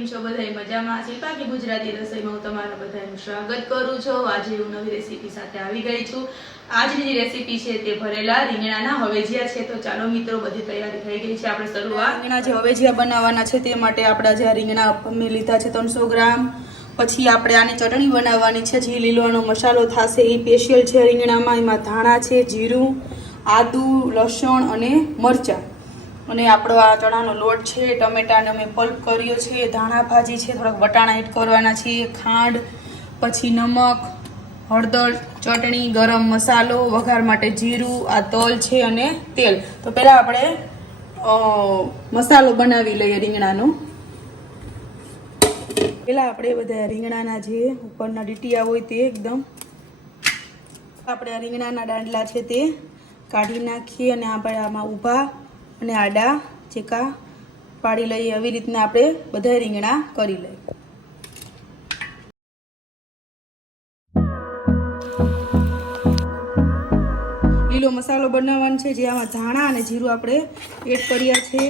કેમ છો બધાય મજામાં? શિલ્પા કે ગુજરાતી રસોઈમાં હું તમારા બધાનું સ્વાગત કરું છું। આજે હું નવી રેસીપી સાથે આવી ગઈ છું। આજની જે રેસીપી છે તે ભરેલા રીંગણાના હવેજીયા છે। તો ચાલો મિત્રો, બધી તૈયારી થઈ ગઈ છે। આપણે શરૂઆત રીંગણા જે હવેજીયા બનાવવાના છે તે માટે આપણે જે રીંગણા મેં લીધા છે 300 ગ્રામ। પછી આપણે આની ચટણી બનાવવાની છે। જે લીલોનો મસાલો થશે એ સ્પેશિયલ છે રીંગણામાં। એમાં ધાણા છે, જીરું, આદુ, લસણ અને મરચાં અને આપણો આ ચણાનો લોટ છે, ટમેટાને અમે પલ્પ કર્યો છે, ધાણા ભાજી છે, થોડાક વટાણા એડ કરવાના છે, ખાંડ, પછી નમક, હળદર, ચટણી, ગરમ મસાલો, વઘાર માટે જીરું, આ તલ છે અને તેલ। તો પહેલાં આપણે મસાલો બનાવી લઈએ રીંગણાનો। પહેલાં આપણે બધા રીંગણાના જે ઉપરના ડીટીયા હોય તે એકદમ આપણે આ રીંગણાના દાંડલા છે તે કાઢી નાખીએ અને આપણે આમાં ઊભા અને આડા ચેકા પાડી લઈએ। આવી રીતના આપણે બધા રીંગણા કરી લઈએ। લીલો મસાલો બનાવવાનો છે, જે આમાં ધાણા અને જીરું આપણે એડ કર્યા છે।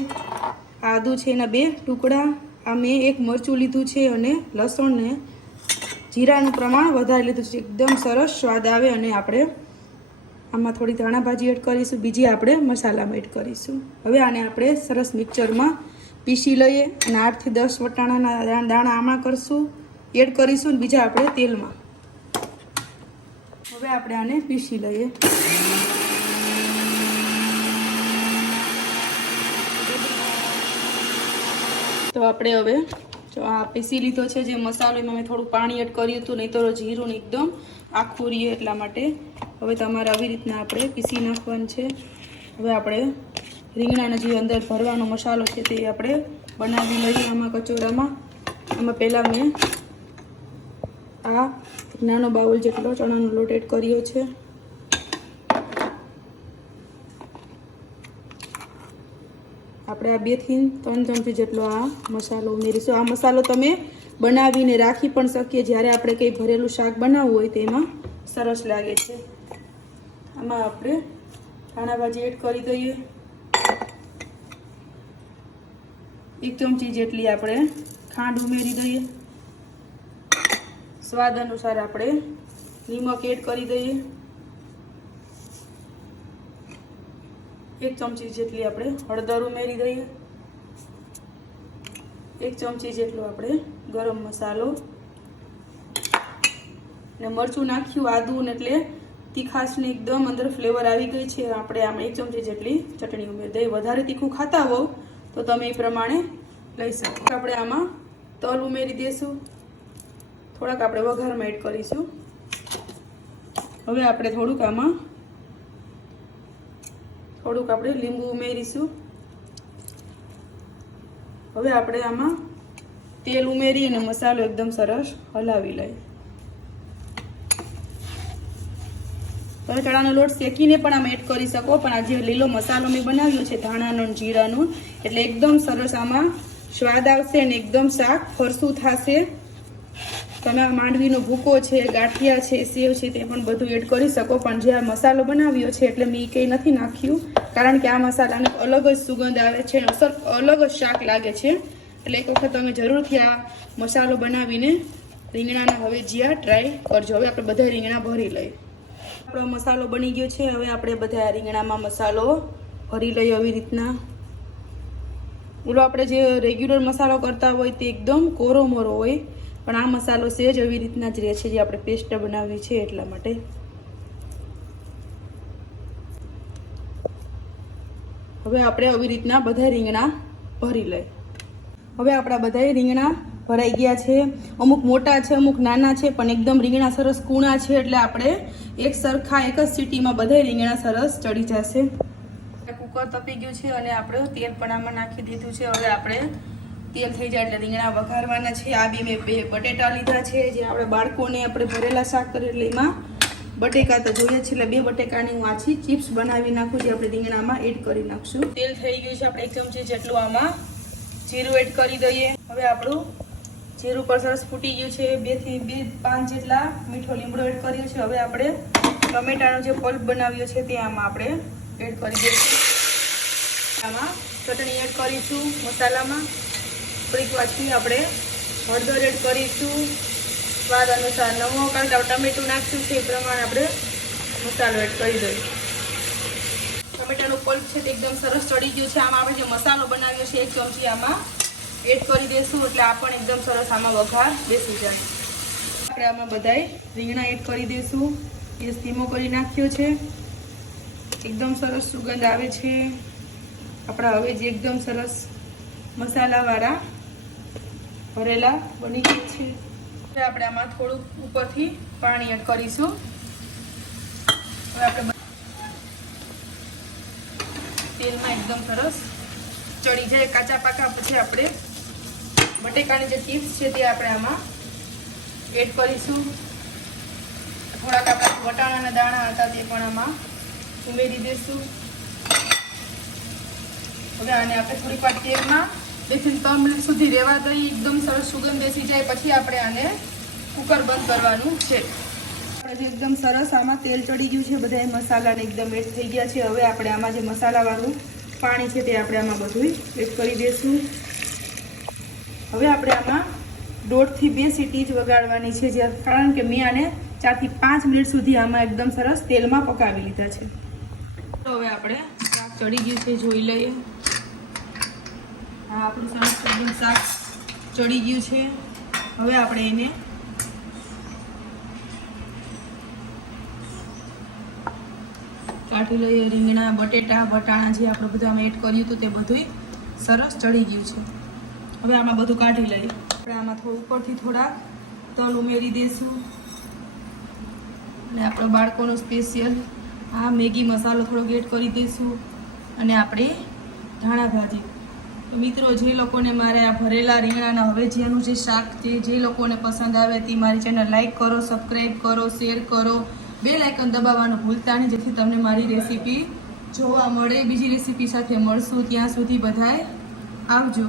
આદુ છે એના 2 ટુકડા, આ મેં 1 મરચું લીધું છે અને લસણ ને જીરાનું પ્રમાણ વધારે લીધું છે, એકદમ સરસ સ્વાદ આવે। અને આપણે આમાં થોડી ધાણા ભાજી એડ કરીશું, બીજી આપણે મસાલામાં એડ કરીશું। હવે આને આપણે સરસ મિક્સરમાં પીસી લઈએ અને 8 થી 10 વટાણાના દાણા આમાં કરશું એડ કરીશું અને બીજા આપણે તેલમાં। હવે આપણે આને પીસી લઈએ। તો આપણે હવે જો આ પીસી લીધો છે જે મસાલો, એમાં મેં થોડું પાણી એડ કર્યું હતું, નહીં તો જીરું ને એકદમ આખું રહીએ એટલા માટે। હવે તમારે આવી રીતના આપણે પીસી નાખવાનું છે। હવે આપણે રીંગણાના જે અંદર ભરવાનો મસાલો છે તે આપણે બનાવી લઈએ આમાં કચોરામાં। આમાં પહેલાં મેં આ નાનો બાઉલ જેટલો ચણાનો લોટ એડ કર્યો છે। આપણે આ 2 થી 3 ચમચી જેટલો આ મસાલો ઉમેરીશું। આ મસાલો તમે બનાવીને રાખી પણ શકીએ, જ્યારે આપણે કંઈ ભરેલું શાક બનાવવું હોય તેમાં સરસ લાગે છે। આમાં આપણે ધાણા ભાજી એડ કરી દઈએ, 1 ચમચી જેટલી આપણે ખાંડ ઉમેરી દઈએ, સ્વાદ અનુસાર આપણે નિમક એડ કરી દઈએ, 1 ચમચી જેટલી આપણે હળદર ઉમેરી દઈએ, 1 ચમચી જેટલો આપણે ગરમ મસાલો ને મરચું નાખ્યું, આદુ ને એટલે તીખાશને એકદમ અંદર ફ્લેવર આવી ગઈ છે। આપણે આમાં 1 ચમચી જેટલી ચટણી ઉમેરી દઈએ। વધારે તીખું ખાતા હોવ તો તમે એ પ્રમાણે લઈ શકો। આપણે આમાં તલ ઉમેરી દઈશું, થોડાક આપણે વઘારમાં એડ કરીશું। હવે આપણે થોડુંક આપણે લીંબુ ઉમેરીશું। હવે આપણે આમાં તેલ ઉમેરી અને મસાલો એકદમ સરસ હલાવી લઈએ। તમે ચણાનો લોટ શેકીને પણ આમાં એડ કરી શકો, પણ આ જે લીલો મસાલો મેં બનાવ્યો છે ધાણાનો અને જીરાનો, એટલે એકદમ સરસ આમાં સ્વાદ આવશે અને એકદમ શાક ફરસું થશે। તમે આ માંડવીનો ભૂકો છે, ગાંઠિયા છે, સેવ છે તે પણ બધું એડ કરી શકો, પણ જે આ મસાલો બનાવ્યો છે એટલે મેં કંઈ નથી નાખ્યું, કારણ કે આ મસાલાને અલગ જ સુગંધ આવે છે, અલગ જ શાક લાગે છે। એટલે એક વખત તમે જરૂરથી આ મસાલો બનાવીને રીંગણાના હવેજીયા ટ્રાય કરજો। હવે આપણે બધા રીંગણા ભરી લઈએ। આપણો મસાલો બની ગયો છે। હવે આપણે બધા રીંગણામાં મસાલો ભરી લઈએ આવી રીતના। ઓલો આપણે જે રેગ્યુલર મસાલો કરતા હોય તે એકદમ કોરો મોરો હોય, પણ આ મસાલો સેજ એવી રીતના જ રહે છે, જે આપણે પેસ્ટ બનાવી છે એટલા માટે। હવે આપણે આવી રીતના બધા રીંગણા ભરી લઈએ। હવે આપણા બધા રીંગણા ભરાઈ ગયા છે। અમુક મોટા છે, અમુક નાના છે, પણ એકદમ રીંગણા સરસ કૂણા છે, એટલે આપણે એક સરખા એક જ સીટીમાં બધા રીંગણા સરસ ચડી જશે। કુકર તપી ગયું છે અને આપણે તેલ પણ આમાં નાખી દીધું છે। હવે આપણે તેલ થઈ જાય એટલે રીંગણા વઘારવાના છે। આ બી મેં 2 બટેટા લીધા છે, જે આપણે બાળકોને આપણે ભરેલા શાક કરીએ એટલે એમાં બટેકા તો જોઈએ છે, એટલે 2 બટેકાની હું આછી ચિપ્સ બનાવી નાખું, જે આપણે રીંગણામાં એડ કરી નાખશું। તેલ થઈ ગયું છે, આપણે 1 ચમચી જેટલું આમાં જીરું એડ કરી દઈએ। હવે આપણું જીરું પર સરસ ફૂટી ગયું છે, 2 થી 5 જેટલા મીઠો લીમડો એડ કર્યો છે। હવે આપણે ટમેટાનો જે પલ્પ બનાવ્યો છે તે આમાં આપણે એડ કરી દઈશું। આમાં ચટણી એડ કરીશું મસાલામાં। થોડીક વારથી આપણે હળદર એડ કરીશું, સ્વાદ અનુસાર નમક, કારણ કે આપણે ટમેટું નાખ્યું છે એ પ્રમાણે આપણે મસાલો એડ કરી દઈએ. ટમેટાનું પલ્પ છે તે એકદમ સરસ ચડી ગયું છે. આમાં આપણે જે મસાલો બનાવ્યો છે 1 ચમચી આમાં એડ કરી દઈશું, એટલે આ પણ એકદમ સરસ આમાં વઘાર બેસી જાય. આપણે આમાં બધાય રીંગણા એડ કરી દઈશું. ગેસ ધીમો કરી નાખ્યો છે. એકદમ સરસ સુગંધ આવે છે. આપણા હવે જે એકદમ સરસ મસાલાવાળા ભરેલા બની ગયા છે. આપણે આમાં થોડુંક ઉપરથી પાણી એડ કરીશું. હવે આપણે તેલમાં એકદમ સરસ ચડી જાય કાચા પાકા, પછી આપણે બટેકાની જે ચિપ્સ છે તે આપણે આમાં એડ કરીશું. થોડાક આપણા વટાણાના દાણા હતા તે પણ આમાં ઉમેરી દઈશું. હવે આને આપણે થોડીક વાર તેલમાં 2 થી 3 મિનિટ સુધી રહેવા દઈએ. એકદમ સરસ સુગંધ બેસી જાય પછી આપણે આને કુકર બંધ કરવાનું છે. આપણે જે એકદમ સરસ આમાં તેલ ચડી ગયું છે, બધા મસાલાને એકદમ એડ થઈ ગયા છે. હવે આપણે આમાં જે મસાલાવાળું પાણી છે તે આપણે આમાં બધું એડ કરી દઈશું. હવે આપણે આમાં 1.5 થી 2 સીટી જ વગાડવાની છે, કારણ કે મેં આને 4 થી 5 મિનિટ સુધી આમાં એકદમ સરસ તેલમાં પકાવી લીધા છે. તો હવે આપણે શાક ચડી ગયું છે, જોઈ લઈએ. હા, આપણું સરસ એકદમ શાક ચડી ગયું છે. હવે આપણે એને કાઢી લઈએ. રીંગણા, બટેટા, વટાણા જે આપણે બધું આમાં એડ કર્યું હતું તે બધું સરસ ચડી ગયું છે. હવે આમાં બધું કાઢી લઈએ. આપણે આમાં થોડું ઉપરથી થોડા તલ ઉમેરી દઈશું, અને આપણો બાળકોનો સ્પેશિયલ આ મેગી મસાલો થોડોક એડ કરી દઈશું, અને આપણે ધાણા ભાજી. તો મિત્રો, જે લોકોને મારે આ ભરેલા રીંગણાના હવેજીયાનું જે શાક જે લોકોને પસંદ આવે તે મારી ચેનલ લાઈક કરો, સબસ્ક્રાઈબ કરો, શેર કરો, બેલ આઇકન દબાવવાનું ભૂલતા નહીં, જેથી તમને મારી રેસીપી જોવા મળે. બીજી રેસીપી સાથે મળશું. ત્યાં સુધી બધાએ આવજો.